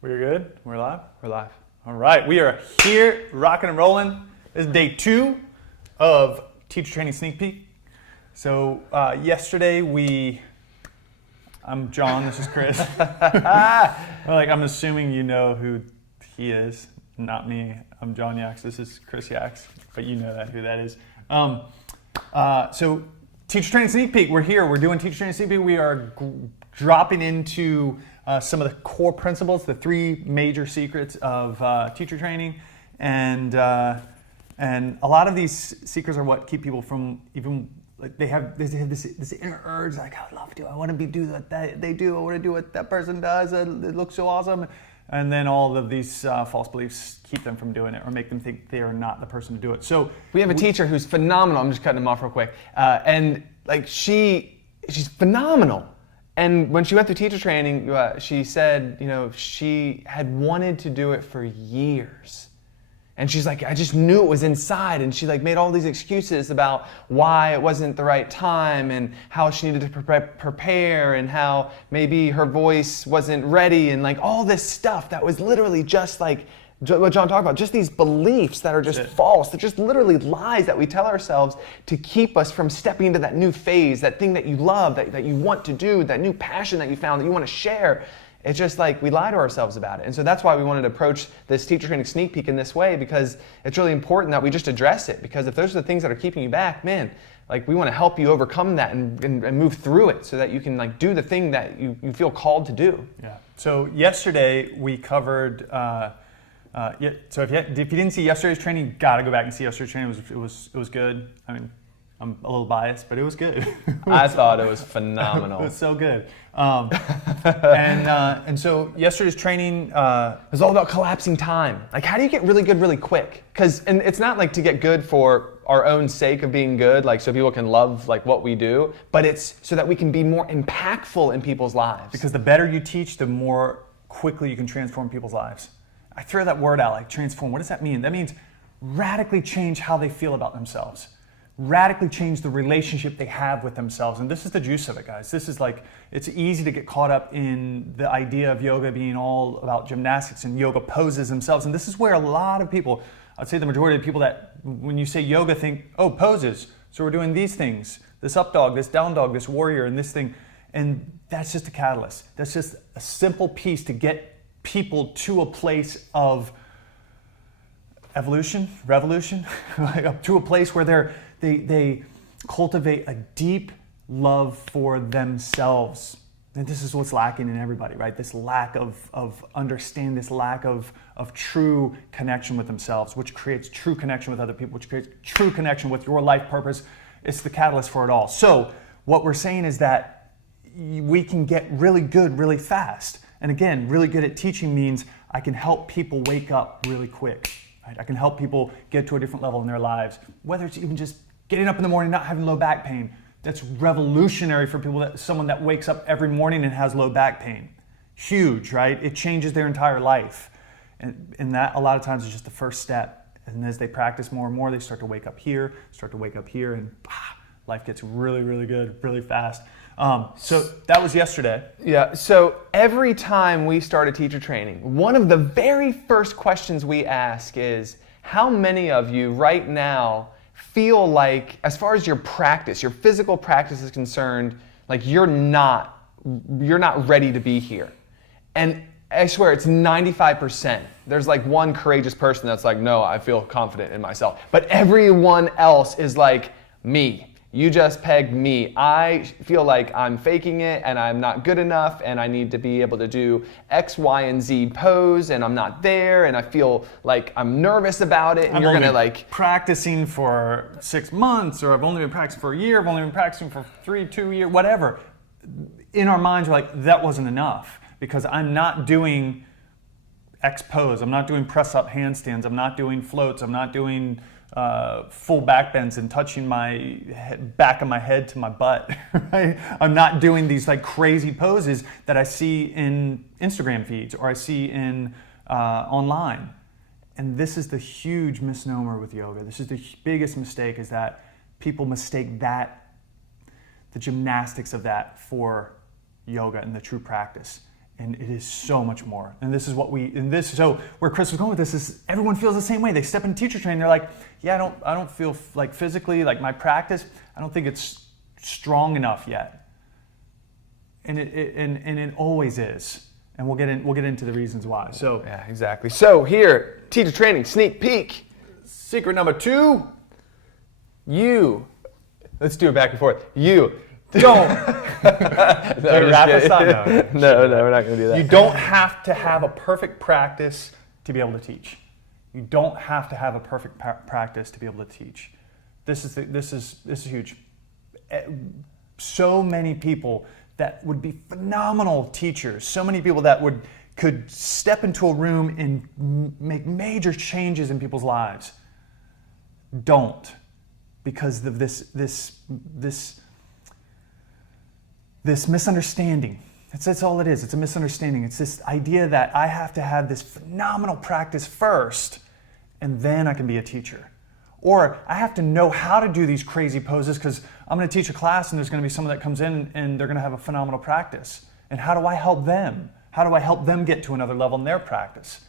We're good? We're live? We're live. All right, we are here, rocking and rolling. This is day 2 of Teacher Training Sneak Peek. So yesterday I'm John, this is Chris. I'm assuming you know who he is, not me. I'm John Yaks, this is Chris Yaks, but you know who that is. So Teacher Training Sneak Peek, we're here, we're doing Teacher Training Sneak Peek. We are dropping into some of the core principles, the 3 major secrets of teacher training, and a lot of these secrets are what keep people from even, like, they have this inner urge, like, I love to, I want to do what they do, I want to do what that person does, it looks so awesome, and then all of these false beliefs keep them from doing it or make them think they are not the person to do it. So we have a teacher who's phenomenal. I'm just cutting him off real quick, and like she's phenomenal. And when she went through teacher training, she said, she had wanted to do it for years. And she's like, I just knew it was inside. And she made all these excuses about why it wasn't the right time and how she needed to prepare and how maybe her voice wasn't ready and all this stuff that was literally just like what John talked about, just these beliefs that are just false. They're just literally lies that we tell ourselves to keep us from stepping into that new phase, that thing that you love, that you want to do, that new passion that you found that you want to share. It's just like we lie to ourselves about it. And so that's why we wanted to approach this teacher training sneak peek in this way, because it's really important that we just address it. Because if those are the things that are keeping you back, man, we want to help you overcome that and move through it so that you can do the thing that you feel called to do. Yeah. So yesterday we covered so if you didn't see yesterday's training, you got to go back and see yesterday's training. It was good. I mean, I'm a little biased, but it was good. I thought it was phenomenal. It was so good. And so yesterday's training it was all about collapsing time. How do you get really good really quick? And it's not to get good for our own sake of being good, so people can love what we do, but it's so that we can be more impactful in people's lives. Because the better you teach, the more quickly you can transform people's lives. I throw that word out, transform. What does that mean? That means radically change how they feel about themselves. Radically change the relationship they have with themselves. And this is the juice of it, guys. This is it's easy to get caught up in the idea of yoga being all about gymnastics and yoga poses themselves. And this is where a lot of people, I'd say the majority of people that, when you say yoga, think, oh, poses. So we're doing these things, this up dog, this down dog, this warrior, and this thing. And that's just a catalyst. That's just a simple piece to get people to a place of evolution, revolution, up to a place where they cultivate a deep love for themselves. And this is what's lacking in everybody, right? This lack of understanding, this lack of true connection with themselves, which creates true connection with other people, which creates true connection with your life purpose. It's the catalyst for it all. So what we're saying is that we can get really good really fast. And again, really good at teaching means I can help people wake up really quick. Right? I can help people get to a different level in their lives. Whether it's even just getting up in the morning, not having low back pain. That's revolutionary for people. Someone that wakes up every morning and has low back pain. Huge, right? It changes their entire life. And that a lot of times is just the first step. And as they practice more and more, they start to wake up here, and life gets really, really good, really fast. So that was yesterday. Yeah, so every time we start a teacher training, one of the very first questions we ask is, how many of you right now feel like, as far as your practice, your physical practice is concerned, you're not ready to be here? And I swear it's 95%. There's one courageous person that's no, I feel confident in myself. But everyone else is me. You just pegged me. I feel like I'm faking it and I'm not good enough and I need to be able to do X, Y, and Z pose and I'm not there and I feel like I'm nervous about it and you're gonna practicing for 6 months, or I've only been practicing for a year, I've only been practicing for 2 years, whatever. In our minds, we're that wasn't enough because I'm not doing X pose, I'm not doing press up handstands, I'm not doing floats, I'm not doing full back bends and touching my back of my head to my butt. Right? I'm not doing these crazy poses that I see in Instagram feeds or I see in online. And this is the huge misnomer with yoga. This is the biggest mistake, is that people mistake the gymnastics of that for yoga and the true practice. And it is so much more. And this is so where Chris was going with this is everyone feels the same way. They step into teacher training, they're like, yeah, I don't feel like physically, like my practice, I don't think it's strong enough yet. And it always is. And we'll get into the reasons why. So yeah, exactly. So here, teacher training, sneak peek. Secret number 2, let's do it back and forth. Don't. Wrap us up. No, we're not going to do that. You don't have to have a perfect practice to be able to teach. You don't have to have a perfect practice to be able to teach. This is huge. So many people that would be phenomenal teachers. So many people that could step into a room and make major changes in people's lives. Don't, because of this misunderstanding. That's all it is. It's a misunderstanding. It's this idea that I have to have this phenomenal practice first, and then I can be a teacher. Or I have to know how to do these crazy poses because I'm going to teach a class and there's going to be someone that comes in and they're going to have a phenomenal practice. And how do I help them? How do I help them get to another level in their practice?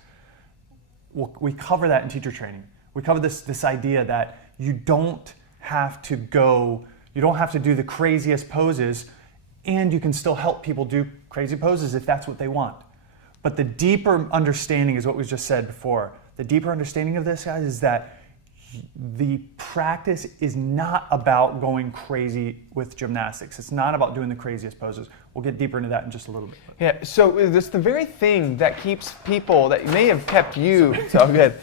We cover that in teacher training. We cover this idea that you don't have to do the craziest poses, and you can still help people do crazy poses if that's what they want. But the deeper understanding is what we just said before. The deeper understanding of this, guys, is that the practice is not about going crazy with gymnastics. It's not about doing the craziest poses. We'll get deeper into that in just a little bit. Yeah, so it's the very thing that keeps people, that may have kept you, so good,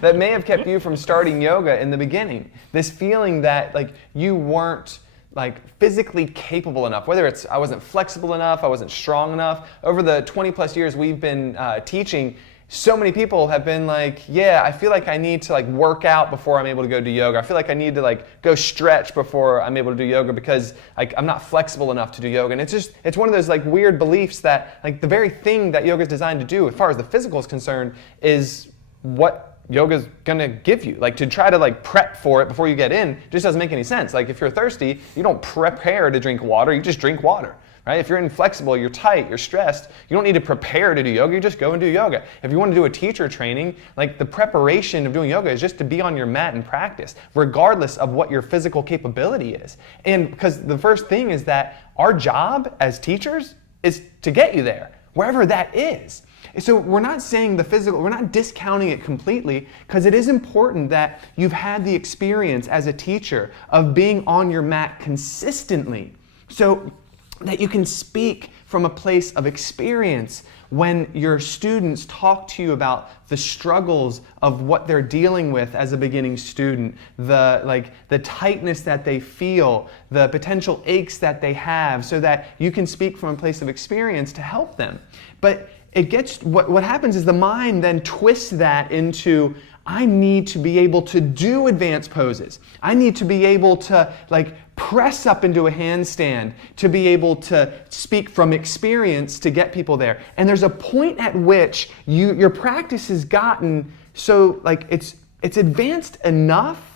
that may have kept you from starting yoga in the beginning. This feeling that like you weren't like physically capable enough, whether it's I wasn't flexible enough, I wasn't strong enough. Over the 20 plus years we've been teaching, so many people have been like, yeah, I feel like I need to like work out before I'm able to go do yoga. I feel like I need to like go stretch before I'm able to do yoga because like I'm not flexible enough to do yoga. And it's one of those like weird beliefs that like the very thing that yoga is designed to do as far as the physical is concerned is what yoga's gonna give you. Like to try to like prep for it before you get in just doesn't make any sense. Like if you're thirsty, you don't prepare to drink water, you just drink water. Right? If you're inflexible, you're tight, you're stressed, you don't need to prepare to do yoga, you just go and do yoga. If you want to do a teacher training, like the preparation of doing yoga is just to be on your mat and practice, regardless of what your physical capability is. And because the first thing is that our job as teachers is to get you there, wherever that is. So we're not saying the physical, we're not discounting it completely, because it is important that you've had the experience as a teacher of being on your mat consistently. So that you can speak from a place of experience when your students talk to you about the struggles of what they're dealing with as a beginning student, the tightness that they feel, the potential aches that they have, so that you can speak from a place of experience to help them. But it gets what happens is the mind then twists that into, I need to be able to do advanced poses. I need to be able to like press up into a handstand to be able to speak from experience to get people there. And there's a point at which your practice has gotten so like it's advanced enough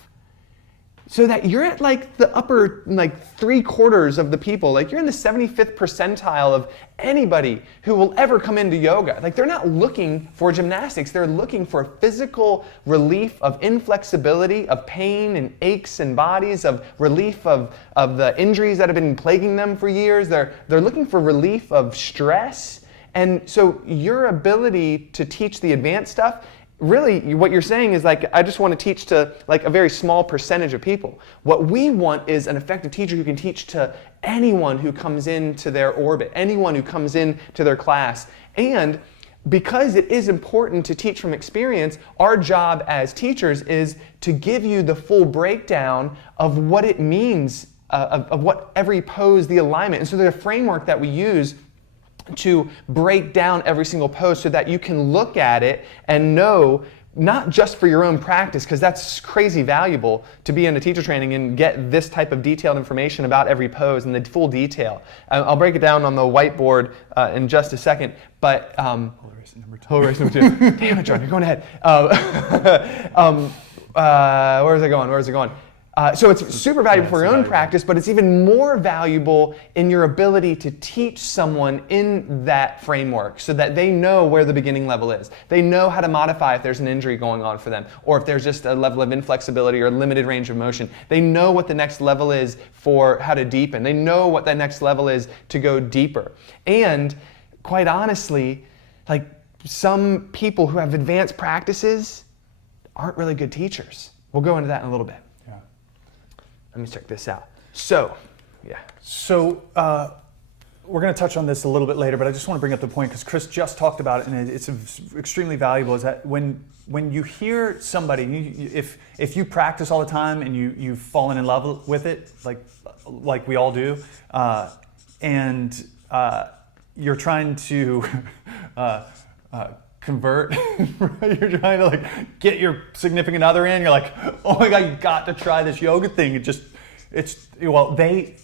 so that you're at like the upper like 3/4 of the people. Like you're in the 75th percentile of anybody who will ever come into yoga. Like they're not looking for gymnastics, they're looking for physical relief of inflexibility, of pain and aches and bodies, of relief of the injuries that have been plaguing them for years. They're looking for relief of stress. And so your ability to teach the advanced stuff, really, what you're saying is like, I just want to teach to like a very small percentage of people. What we want is an effective teacher who can teach to anyone who comes into their orbit, anyone who comes into their class. And because it is important to teach from experience, our job as teachers is to give you the full breakdown of what it means, of what every pose, the alignment. And so there's a framework that we use to break down every single pose so that you can look at it and know, not just for your own practice, because that's crazy valuable to be in a teacher training and get this type of detailed information about every pose and the full detail. I'll break it down on the whiteboard in just a second, but Whole race number 2. whole race number 2. Damn it, John, you're going ahead. Where is it going? So it's super valuable for your own valuable. practice, but it's even more valuable in your ability to teach someone in that framework so that they know where the beginning level is. They know how to modify if there's an injury going on for them, or if there's just a level of inflexibility or limited range of motion. They know what the next level is for how to deepen. They know what that next level is to go deeper. And quite honestly, like some people who have advanced practices aren't really good teachers. We'll go into that in a little bit. Yeah. Let me check this out. So, yeah. So we're going to touch on this a little bit later, but I just want to bring up the point because Chris just talked about it, and it's extremely valuable. Is that when you hear somebody, if you practice all the time and you've fallen in love with it, like we all do, and you're trying to convert, you're trying to like get your significant other in, you're like, oh my God, you got to try this yoga thing. They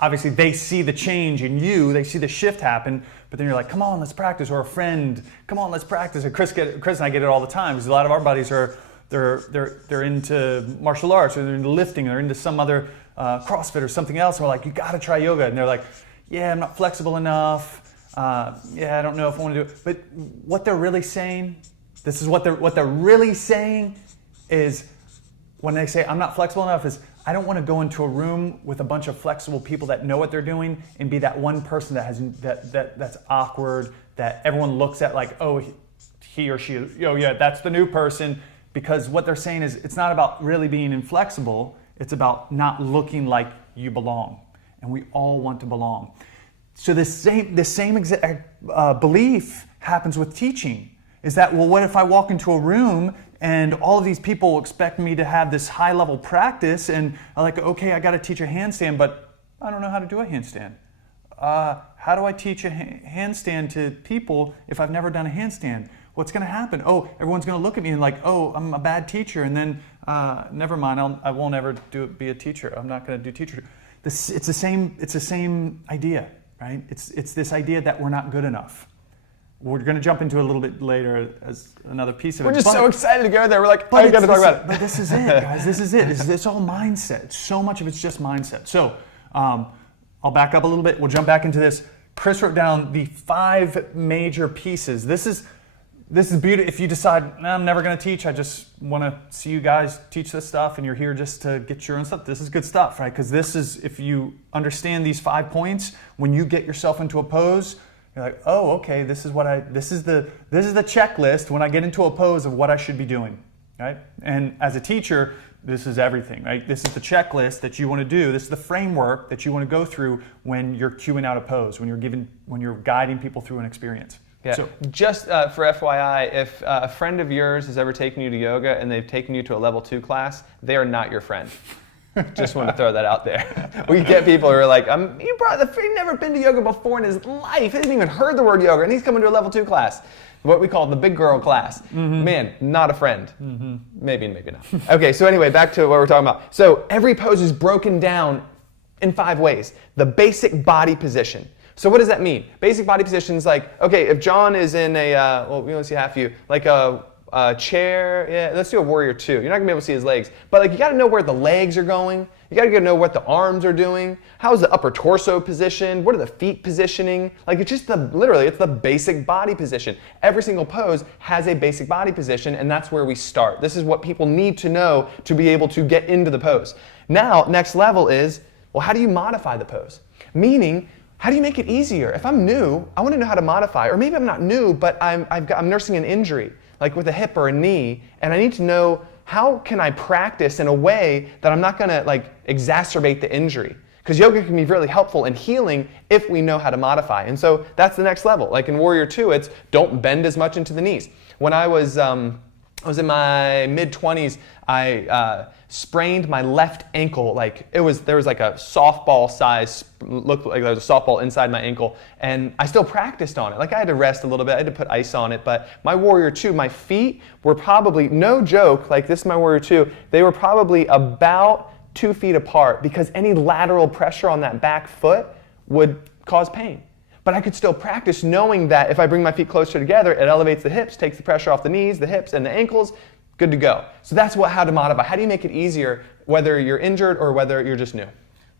obviously see the change in you, they see the shift happen, but then you're like, come on, let's practice. Or a friend, come on, let's practice. And Chris and I get it all the time because a lot of our buddies they're into martial arts, or they're into lifting, or they're into some other CrossFit or something else. And we're like, you got to try yoga. And they're like, yeah, I'm not flexible enough. I don't know if I want to do it. But what they're really saying, this is what they're really saying is, when they say I'm not flexible enough, is I don't want to go into a room with a bunch of flexible people that know what they're doing and be that one person that's awkward, that everyone looks at like, oh, he or she, oh yeah, that's the new person. Because what they're saying is it's not about really being inflexible, it's about not looking like you belong. And we all want to belong. So the same exact belief happens with teaching. Is that, well, what if I walk into a room and all of these people expect me to have this high level practice, and I'm like, okay, I got to teach a handstand, but I don't know how to do a handstand. How do I teach a handstand to people if I've never done a handstand? What's going to happen? Oh, everyone's going to look at me and like, oh, I'm a bad teacher, and then never mind, I won't ever be a teacher. I'm not going to do teacher. It's the same idea, right? It's this idea that we're not good enough. We're going to jump into a little bit later as another piece of it. We're just so excited to go there. We're like, I got to talk about it. But this is it, guys. This is it. It's all mindset. So much of it's just mindset. So I'll back up a little bit. We'll jump back into this. Chris wrote down the 5 major pieces. This is beautiful. If you decide, I'm never going to teach, I just want to see you guys teach this stuff, and you're here just to get your own stuff, this is good stuff, right? Because this is, if you understand these 5 points, when you get yourself into a pose, you're like, oh, okay, this is the checklist when I get into a pose of what I should be doing, right? And as a teacher, this is everything, right? This is the checklist that you want to do. This is the framework that you want to go through when you're cueing out a pose, when you're guiding people through an experience. Yeah. So, just for FYI, if a friend of yours has ever taken you to yoga and they've taken you to a level 2 class, they are not your friend. Just want to throw that out there. We get people who are like, he's never been to yoga before in his life. He hasn't even heard the word yoga, and he's coming to a level 2 class. What we call the big girl class. Mm-hmm. Man, not a friend. Mm-hmm. Maybe not. Okay, so anyway, back to what we're talking about. So every pose is broken down in 5 ways. The basic body position. So what does that mean? Basic body position is like, okay, if John is in let's see half of you, like a chair, yeah, let's do a warrior 2. You're not gonna be able to see his legs, but like you gotta know where the legs are going. You gotta know what the arms are doing. How's the upper torso position? What are the feet positioning? Like it's just it's the basic body position. Every single pose has a basic body position, and that's where we start. This is what people need to know to be able to get into the pose. Now, next level is, well, how do you modify the pose? Meaning, how do you make it easier? If I'm new, I want to know how to modify. Or maybe I'm not new, but I'm nursing an injury, like with a hip or a knee, and I need to know how can I practice in a way that I'm not going to like exacerbate the injury. Because yoga can be really helpful in healing if we know how to modify. And so that's the next level. Like in Warrior 2, it's don't bend as much into the knees. When I was in my mid-20s, I sprained my left ankle. Like there was like a softball size, looked like there was a softball inside my ankle, and I still practiced on it. Like I had to rest a little bit, I had to put ice on it, but my Warrior 2, my feet were probably, no joke, like this is my Warrior 2, they were probably about 2 feet apart because any lateral pressure on that back foot would cause pain. But I could still practice knowing that if I bring my feet closer together, it elevates the hips, takes the pressure off the knees, the hips, and the ankles, good to go. So that's how to modify. How do you make it easier whether you're injured or whether you're just new.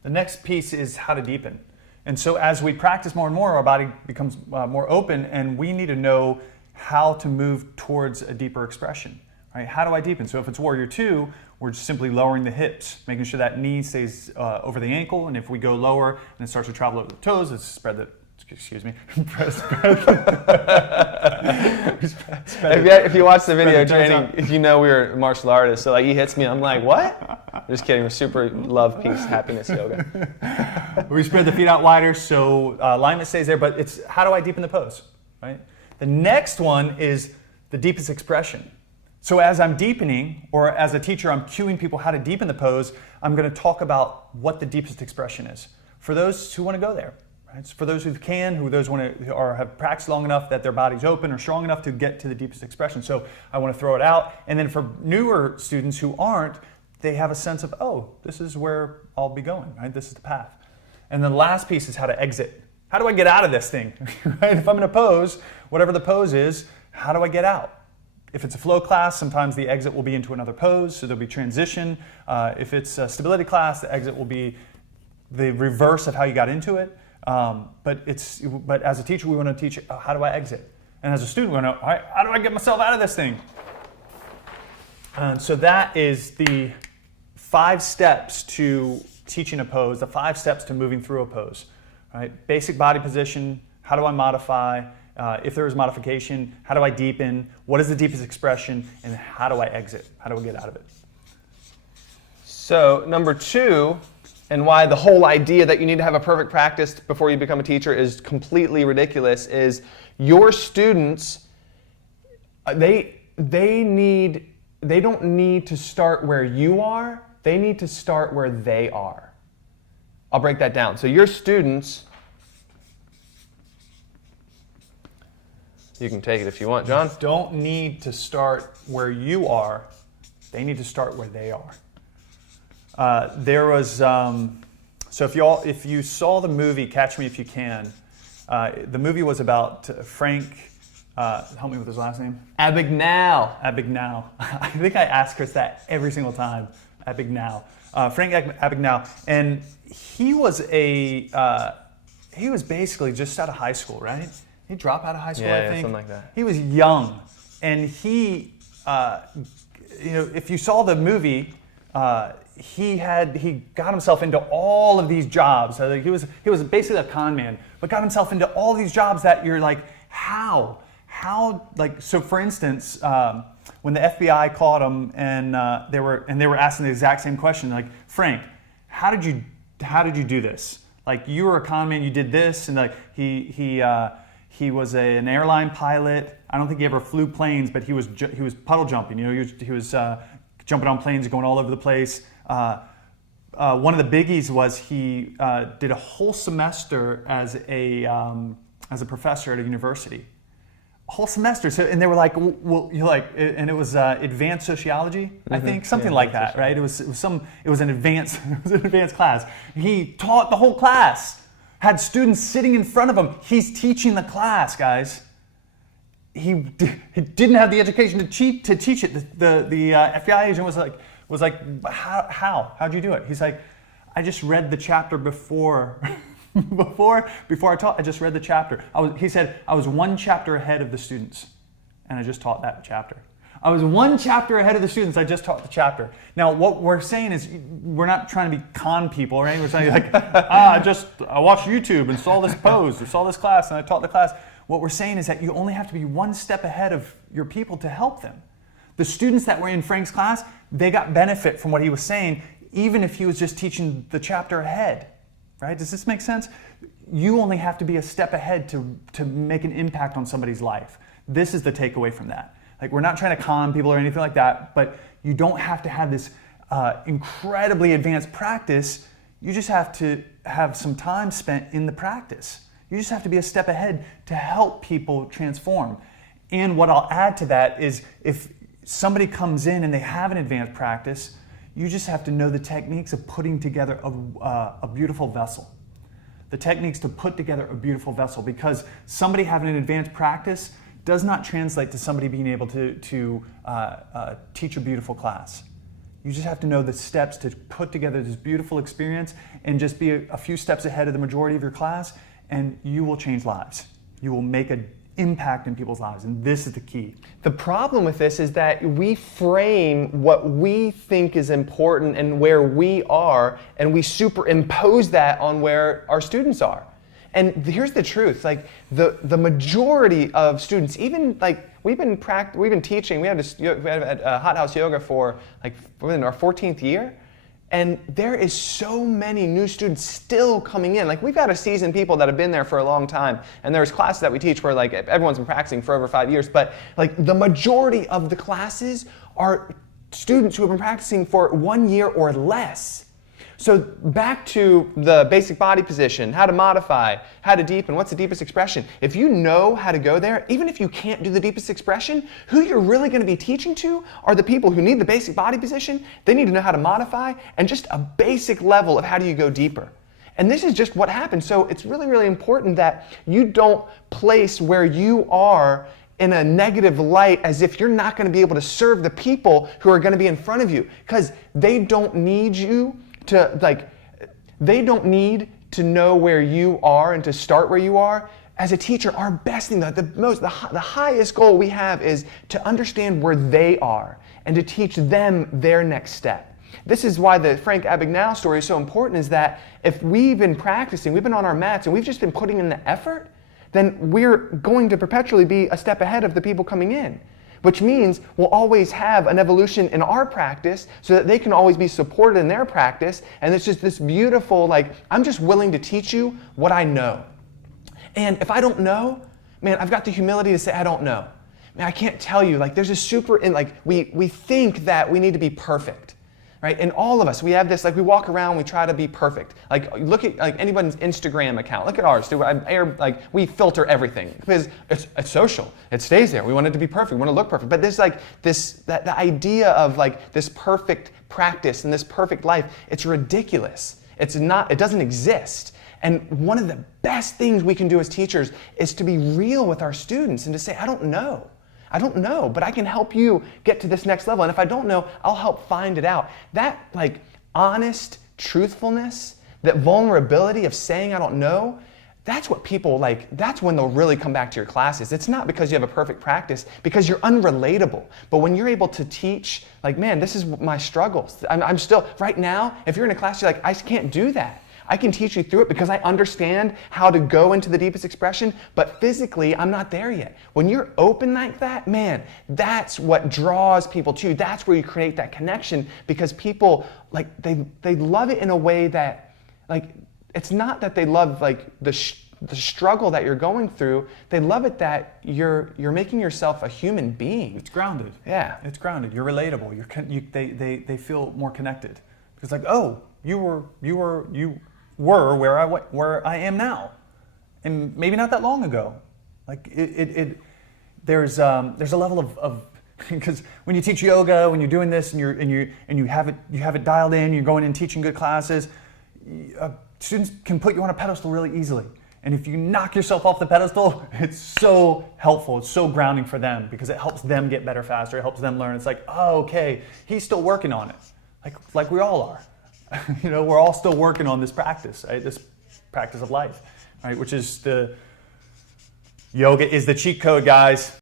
The next piece is how to deepen. And so as we practice more and more, our body becomes more open, and we need to know how to move towards a deeper expression. Right? How do I deepen? So if it's Warrior 2, we're just simply lowering the hips, making sure that knee stays over the ankle, and if we go lower and it starts to travel over the toes, let's spread the, excuse me, if you watch the video training, you know we were martial artists, so like he hits me, I'm like, what? Just kidding, we're super love, peace, happiness yoga. We spread the feet out wider so alignment stays there, but it's how do I deepen the pose, right? The next one is the deepest expression. So as I'm deepening, or as a teacher, I'm cueing people how to deepen the pose, I'm going to talk about what the deepest expression is for those who want to go there. Right? So for those who can, who those want to, or have practiced long enough that their body's open or strong enough to get to the deepest expression. So I want to throw it out. And then for newer students who aren't, they have a sense of, oh, this is where I'll be going, right? This is the path. And the last piece is how to exit. How do I get out of this thing? Right? If I'm in a pose, whatever the pose is, how do I get out? If it's a flow class, sometimes the exit will be into another pose, so there'll be transition. If it's a stability class, the exit will be the reverse of how you got into it. But as a teacher, we want to teach how do I exit? And as a student, we want to know, all right, how do I get myself out of this thing? And so that is the 5 steps to teaching a pose, the 5 steps to moving through a pose. Right? Basic body position, how do I modify? If there is modification, how do I deepen? What is the deepest expression? And how do I exit? How do I get out of it? So number 2, and why the whole idea that you need to have a perfect practice before you become a teacher is completely ridiculous, is your students, they don't need to start where you are, they need to start where they are. I'll break that down. So your students, you can take it if you want, John. Don't need to start where you are, they need to start where they are. There was, so if you saw the movie Catch Me If You Can, the movie was about Frank, help me with his last name. Abagnale. Abagnale. I think I ask Chris that every single time. Abagnale. Frank Abagnale. And he was he was basically just out of high school, right? He dropped out of high school, I think. Something like that. He was young. And he, if you saw the movie, he got himself into all of these jobs. He was basically a con man, but got himself into all these jobs that you're like, how? Like, so for instance, when the FBI caught him and they were asking the exact same question, like, Frank, how did you do this? Like, you were a con man, you did this, and like he was an airline pilot. I don't think he ever flew planes, but he was puddle jumping. He was jumping on planes, going all over the place. One of the biggies was he did a whole semester as a professor at a university. A whole semester. So, and they were like, well, and it was advanced sociology, I think, something like that, right? It was an advanced class. He taught the whole class. Had students sitting in front of him. He's teaching the class, guys. He didn't have the education to teach it. The FBI agent was like, how'd you do it? He's like, I just read the chapter before I taught. I just read the chapter. He said I was 1 chapter ahead of the students, and I just taught that chapter. I was 1 chapter ahead of the students. I just taught the chapter. Now, what we're saying is we're not trying to be con people or anything. We're saying like, I watched YouTube and saw this pose or saw this class and I taught the class. What we're saying is that you only have to be 1 step ahead of your people to help them. The students that were in Frank's class, they got benefit from what he was saying, even if he was just teaching the chapter ahead. Right? Does this make sense? You only have to be a step ahead to make an impact on somebody's life. This is the takeaway from that. Like, we're not trying to con people or anything like that, but you don't have to have this incredibly advanced practice. You just have to have some time spent in the practice. You just have to be a step ahead to help people transform. And what I'll add to that is if somebody comes in and they have an advanced practice, you just have to know the techniques of putting together a beautiful vessel. The techniques to put together a beautiful vessel, because somebody having an advanced practice does not translate to somebody being able to teach a beautiful class. You just have to know the steps to put together this beautiful experience and just be a few steps ahead of the majority of your class, and you will change lives. You will make an impact in people's lives, and this is the key. The problem with this is that we frame what we think is important and where we are, and we superimpose that on where our students are. And here's the truth, like the majority of students, even like we've been teaching, we had a Hot House Yoga for like we're in our 14th year, and there is so many new students still coming in. Like we've got seasoned people that have been there for a long time, and there's classes that we teach where like everyone's been practicing for over 5 years, but like the majority of the classes are students who have been practicing for 1 year or less. So back to the basic body position, how to modify, how to deepen, what's the deepest expression? If you know how to go there, even if you can't do the deepest expression, who you're really going to be teaching to are the people who need the basic body position. They need to know how to modify and just a basic level of how do you go deeper. And this is just what happens. So it's really, really important that you don't place where you are in a negative light as if you're not going to be able to serve the people who are going to be in front of you, because they don't need you to they don't need to know where you are and to start where you are. As a teacher, our best thing, the highest goal we have is to understand where they are and to teach them their next step. This is why the Frank Abagnale story is so important, is that if we've been practicing, we've been on our mats and we've just been putting in the effort, then we're going to perpetually be a step ahead of the people coming in. Which means we'll always have an evolution in our practice so that they can always be supported in their practice. And it's just this beautiful, like, I'm just willing to teach you what I know. And if I don't know, man, I've got the humility to say I don't know. Man, I can't tell you, like, there's a we think that we need to be perfect. Right? And all of us, we have this, like we walk around, we try to be perfect. Like look at like anyone's Instagram account. Look at ours. We filter everything because it's social. It stays there. We want it to be perfect. We want to look perfect. But there's like the idea of like this perfect practice and this perfect life. It's ridiculous. It doesn't exist. And one of the best things we can do as teachers is to be real with our students and to say, I don't know. I don't know, but I can help you get to this next level. And if I don't know, I'll help find it out. That like honest truthfulness, that vulnerability of saying I don't know, that's what people like, that's when they'll really come back to your classes. It's not because you have a perfect practice, because you're unrelatable. But when you're able to teach, like, man, this is my struggles. I'm still, right now, if you're in a class, you're like, I can't do that. I can teach you through it because I understand how to go into the deepest expression, but physically, I'm not there yet. When you're open like that, man, that's what draws people to you. That's where you create that connection, because people, like, they love it in a way that, like, it's not that they love, like, the struggle that you're going through. They love it that you're making yourself a human being. It's grounded. Yeah. It's grounded. You're relatable. They feel more connected. It's like, oh, you were where I am now, and maybe not that long ago. Like there's a level of because when you teach yoga, when you're doing this and you have it dialed in, you're going in teaching good classes, students can put you on a pedestal really easily. And if you knock yourself off the pedestal, it's so helpful. It's so grounding for them because it helps them get better faster. It helps them learn. It's like, oh, okay, he's still working on it, like we all are. You know, we're all still working on this practice, right? This practice of life, right? Which is yoga is the cheat code, guys.